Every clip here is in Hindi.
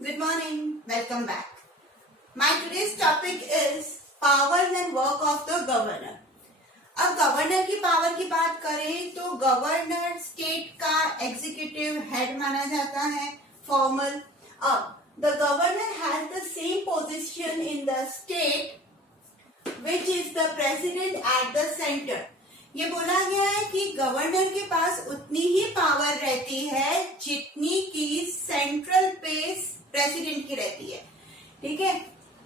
Good morning. Welcome back. My today's topic is powers and work of the governor. अब गवर्नर की पावर की बात करें तो गवर्नर स्टेट का एग्जीक्यूटिव हेड माना जाता है, फॉर्मल. अब the governor has the same position in the state which is the president at the centre. ये बोला गया है कि गवर्नर के पास उतनी ही पावर रहती है जितनी की सेंट्रल पे प्रेसिडेंट की रहती है. ठीक है,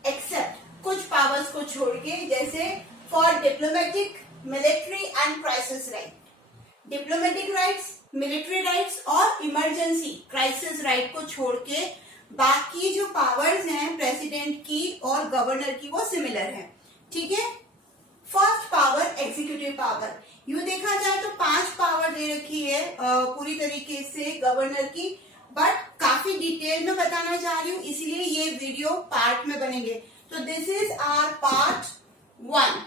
एक्सेप्ट कुछ पावर्स को छोड़ के, जैसे for diplomatic, military and crisis right. Diplomatic rights, military rights और इमरजेंसी क्राइसिस राइट को छोड़ के बाकी जो पावर्स हैं प्रेसिडेंट की और गवर्नर की वो सिमिलर है. ठीक है. First power executive power. यूं देखा जाए तो 5 पावर दे रखी है पूरी तरीके से गवर्नर की, बट काफी डिटेल में बताना चाह रही हूँ, इसलिए ये वीडियो पार्ट में बनेंगे. तो this is our part 1.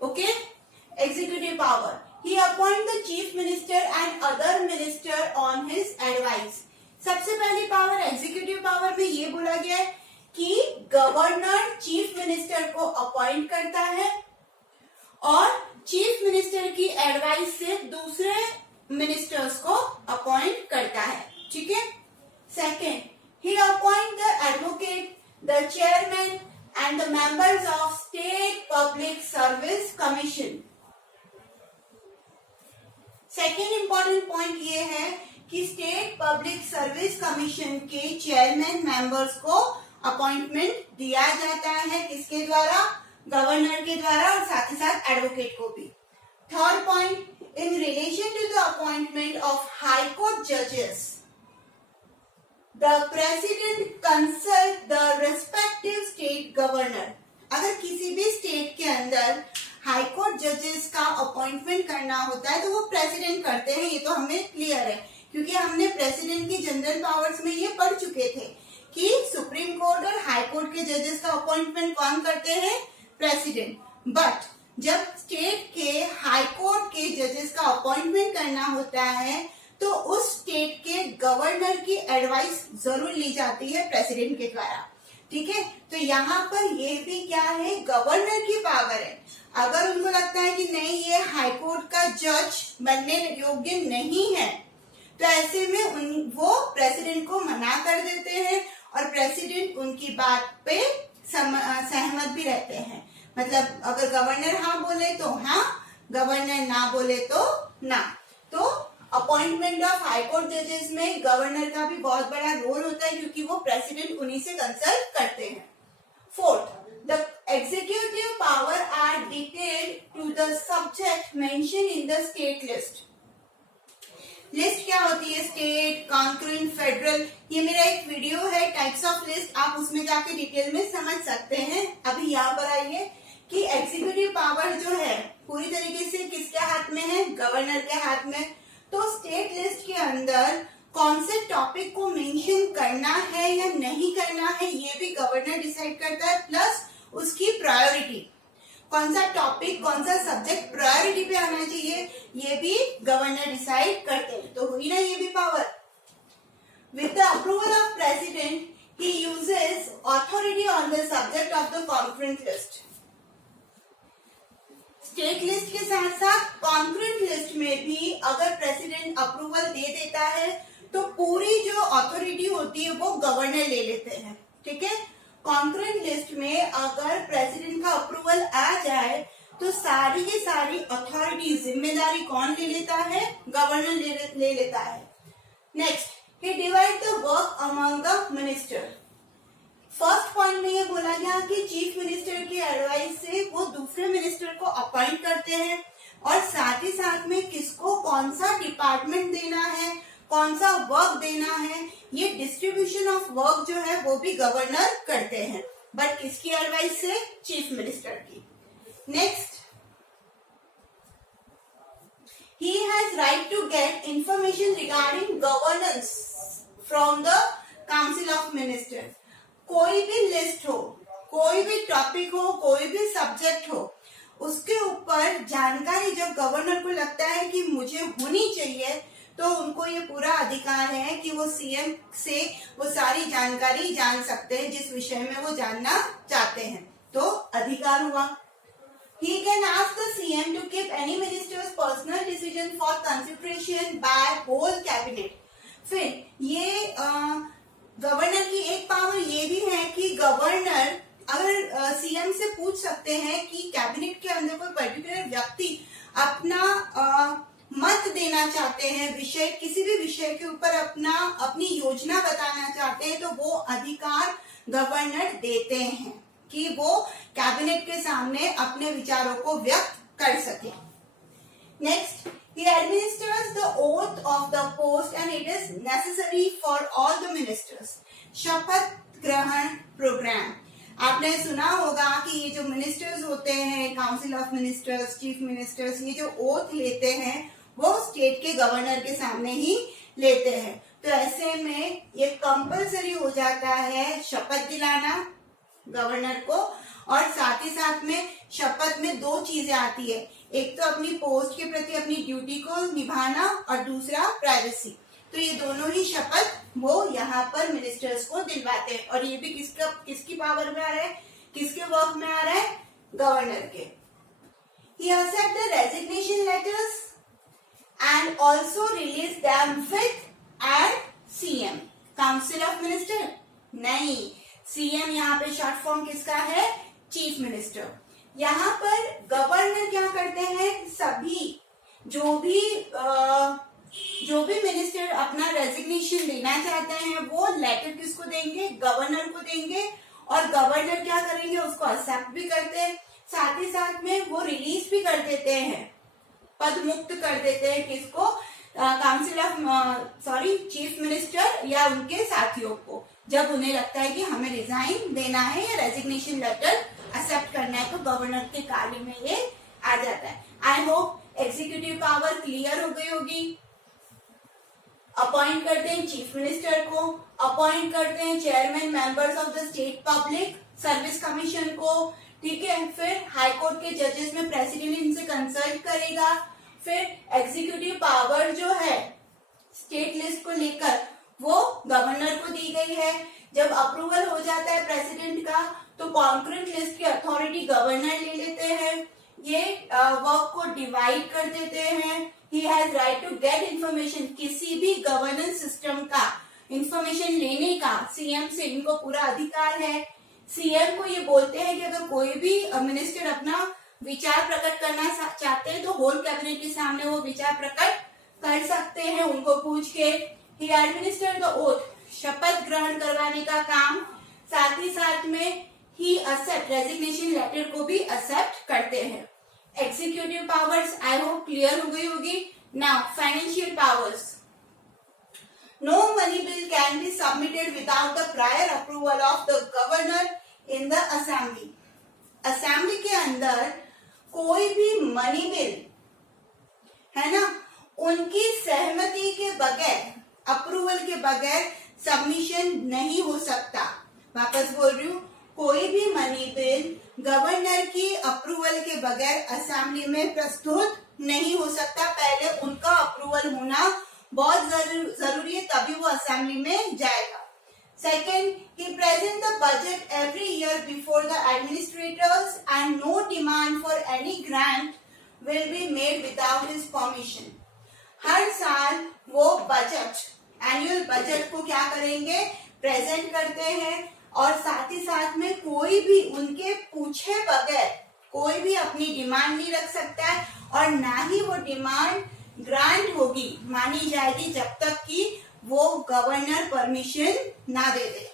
Okay. Executive power. He appoint the chief minister and other minister on his advice. सबसे पहली पावर एग्जीक्यूटिव पावर में ये बोला गया है कि गवर्नर चीफ मिनिस्टर को अपॉइंट करता है और चीफ मिनिस्टर की एडवाइस से दूसरे मिनिस्टर्स को अपॉइंट करता है. ठीक है. Second, he appoint the advocate, the chairman and the members of state public service commission. Second important point ये है कि स्टेट पब्लिक सर्विस कमीशन के चेयरमैन मेंबर्स को अपॉइंटमेंट दिया जाता है. किसके द्वारा? गवर्नर के द्वारा, और साथ ही साथ एडवोकेट को भी. Third point, in relation to the appointment of high court जजेस, the president consult the respective state governor. अगर किसी भी स्टेट के अंदर हाई कोर्ट जजेस का अपॉइंटमेंट करना होता है तो वो प्रेसिडेंट करते हैं. ये तो हमें क्लियर है, क्योंकि हमने प्रेसिडेंट की जनरल पावर्स में ये पढ़ चुके थे कि सुप्रीम कोर्ट और हाई कोर्ट के जजेस का अपॉइंटमेंट कौन करते हैं? प्रेसिडेंट. बट जब स्टेट के हाई कोर्ट के जजेस का अपॉइंटमेंट करना होता है तो उस स्टेट के गवर्नर की एडवाइस जरूर ली जाती है प्रेसिडेंट के द्वारा. ठीक है. तो यहाँ पर ये भी क्या है? गवर्नर की पावर है. अगर उनको लगता है कि नहीं, ये हाई कोर्ट का जज बनने योग्य नहीं है, तो ऐसे में वो प्रेसिडेंट को मना कर देते हैं और प्रेसिडेंट उनकी बात पे सहमत भी रहते हैं. मतलब अगर गवर्नर हाँ बोले तो हाँ, गवर्नर ना बोले तो ना. तो अपॉइंटमेंट ऑफ हाई कोर्ट जजेस में गवर्नर का भी बहुत बड़ा रोल होता है, क्योंकि वो प्रेसिडेंट उन्हीं से कंसल्ट करते हैं. Fourth, the executive power are detailed to the subject mention in the state list. List क्या होती है? State, concurrent, federal. ये मेरा एक वीडियो है टाइप्स ऑफ लिस्ट, आप उसमें जाके डिटेल में समझ सकते हैं. अभी यहाँ पर आइए कि एग्जीक्यूटिव पावर जो है पूरी तरीके से किसके हाथ में है? गवर्नर के हाथ में. तो स्टेट लिस्ट के अंदर कौन से टॉपिक को मेंशन करना है या नहीं करना है, ये भी गवर्नर डिसाइड करता है. प्लस उसकी प्रायोरिटी, कौन सा टॉपिक, कौन सा सब्जेक्ट प्रायोरिटी पे आना चाहिए, ये भी गवर्नर डिसाइड करते हैं. तो हुई ना ये भी power. With the approval of president he uses authority on the subject of the concurrent list. State list के साथ साथ कॉन्करेंट लिस्ट में भी अगर प्रेसिडेंट अप्रूवल दे देता है तो पूरी जो अथॉरिटी होती है वो गवर्नर ले लेते हैं. ठीक है. कॉन्करेंट लिस्ट में अगर प्रेसिडेंट का अप्रूवल आ जाए तो सारी की सारी अथॉरिटी, जिम्मेदारी कौन ले लेता है? गवर्नर ले लेता है. Next, he divide the work among the minister. First point में ये बोला गया कि चीफ मिनिस्टर की एडवाइस से वो दूसरे मिनिस्टर को अपॉइंट करते हैं और साथ ही साथ में किसको कौन सा डिपार्टमेंट देना है, कौन सा वर्क देना है, ये डिस्ट्रीब्यूशन ऑफ वर्क जो है वो भी गवर्नर करते हैं. बट किसकी एडवाइस से? चीफ मिनिस्टर की. Next, he has right to get information regarding governance from the council of ministers. कोई भी लिस्ट हो, कोई भी टॉपिक हो, कोई भी सब्जेक्ट हो, उसके ऊपर जानकारी जब गवर्नर को लगता है कि मुझे होनी चाहिए, तो उनको ये पूरा अधिकार है कि वो सीएम से वो सारी जानकारी जान सकते हैं जिस विषय में वो जानना चाहते हैं। तो अधिकार हुआ। He can ask the CM to keep any minister's personal decision for consideration by whole cabinet. फिर ये गवर्नर की एक पावर ये भी है कि गवर्नर अगर सीएम से पूछ सकते हैं कि कैबिनेट के अंदर कोई पर्टिकुलर व्यक्ति अपना मत देना चाहते हैं, विषय किसी भी विषय के ऊपर अपनी योजना बताना चाहते हैं, तो वो अधिकार गवर्नर देते हैं कि वो कैबिनेट के सामने अपने विचारों को व्यक्त कर सके। Next, he administers the oath of the post and it is necessary for all the ministers. शपथ ग्रहण प्रोग्राम आपने सुना होगा कि ये जो मिनिस्टर्स होते हैं, council of ministers, chief ministers, ये जो ओथ लेते हैं वो स्टेट के गवर्नर के सामने ही लेते हैं। तो ऐसे में ये कंपलसरी हो जाता है शपथ दिलाना गवर्नर को, और साथ ही साथ में शपथ में दो चीजें आती है, एक तो अपनी पोस्ट के प्रति अपनी ड्यूटी को निभाना और दूसरा प्राइवेसी। तो ये दोनों ही शपथ वो यहाँ पर मिनिस्टर्स को दिलवाते हैं, और ये भी किसकी पावर में आ रहा है, किसके वर्क में आ रहा है, गवर्नर के। He accept the resignation letters and also release them with and CM, council of minister नहीं, सीएम यहाँ पे शॉर्ट फॉर्म किसका है, चीफ मिनिस्टर। यहाँ पर गवर्नर क्या करते हैं, सभी जो भी मिनिस्टर अपना रेजिग्नेशन देना चाहते हैं वो लेटर किसको देंगे, गवर्नर को देंगे, और गवर्नर क्या करेंगे, उसको एक्सेप्ट भी करते हैं, साथ ही साथ में वो रिलीज भी कर देते हैं, पद मुक्त कर देते हैं किसको, काउंसिल ऑफ चीफ मिनिस्टर या उनके साथियों को, जब उन्हें लगता है कि हमें रिजाइन देना है या रेजिग्नेशन लेटर एक्सेप्ट करना है, तो गवर्नर के कार्य में ये आ जाता है। I hope executive power clear हो गई होगी। अपॉइंट करते हैं चीफ मिनिस्टर को, अपॉइंट करते हैं chairman members of the state public service commission को, ठीक है। फिर हाई कोर्ट के जजेस में प्रेसिडेंट इनसे कंसल्ट करेगा। फिर एग्जीक्यूटिव पावर जो है स्टेट लिस्ट को लेकर वो गवर्नर को दी गई है। जब अप्रूवल हो जाता है प्रेसिडेंट का तो कॉन्करेंट लिस्ट की अथॉरिटी गवर्नर ले लेते हैं, ये वर्क को डिवाइड कर देते हैं। He has right to get information, किसी भी गवर्नेंस सिस्टम का इंफॉर्मेशन लेने का सीएम से इनको पूरा अधिकार है। सीएम को ये बोलते हैं कि अगर कोई भी मिनिस्टर अपना विचार प्रकट करना चाहते हैं तो होल कैबिनेट के सामने वो विचार प्रकट कर सकते हैं उनको पूछ के। ही एडमिनिस्टर द ओथ, शपथ ग्रहण करवाने का काम, साथ ही साथ में ही एक्सेप्ट रेजिग्नेशन लेटर को भी एक्सेप्ट करते हैं। Executive powers I hope clear हो गई होगी। Now financial powers, no money bill can be submitted without the prior approval of the governor in the assembly. Assembly के अंदर कोई भी मनी बिल है ना, उनकी सहमति के बगैर, अप्रूवल के बगैर सबमिशन नहीं हो सकता। वापस बोल रही हूँ, कोई भी मनी बिल गवर्नर की अप्रूवल के बगैर असेंबली में प्रस्तुत नहीं हो सकता। पहले उनका अप्रूवल होना बहुत जरूरी है, तभी वो असेंबली में जाएगा। Second, he presents the budget every year before the administrators and no demand for any grant will be made without his permission. हर साल वो बजट, एनुअल बजट को क्या करेंगे, प्रेजेंट करते हैं, और साथ ही साथ में कोई भी उनके पूछे बगैर कोई भी अपनी डिमांड नहीं रख सकता है, और ना ही वो डिमांड ग्रांट होगी, मानी जाएगी, जब तक कि वो गवर्नर परमिशन ना दे दे।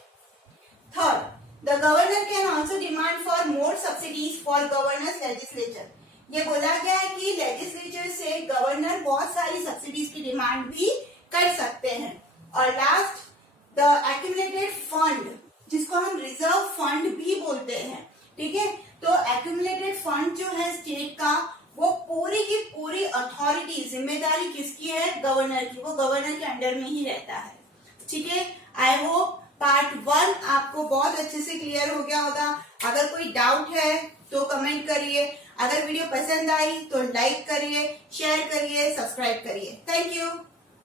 Third, the governor can also demand for more subsidies for governors legislature. ये बोला गया है कि लेजिस्लेचर से गवर्नर बहुत सारी सब्सिडीज की डिमांड भी कर सकते हैं। और लास्ट, द एक्यूमुलेटेड फंड, जिसको हम रिजर्व फंड भी बोलते हैं, ठीक है। तो एक्यूमुलेटेड फंड जो है स्टेट का, वो पूरी की पूरी अथॉरिटी, जिम्मेदारी किसकी है, गवर्नर की, वो गवर्नर के अंडर में ही रहता है, ठीक है। आई होप पार्ट 1 आपको बहुत अच्छे से क्लियर हो गया होगा। अगर कोई डाउट है तो कमेंट करिए, अगर वीडियो पसंद आई तो लाइक करिए, शेयर करिए, सब्सक्राइब करिए। Thank you.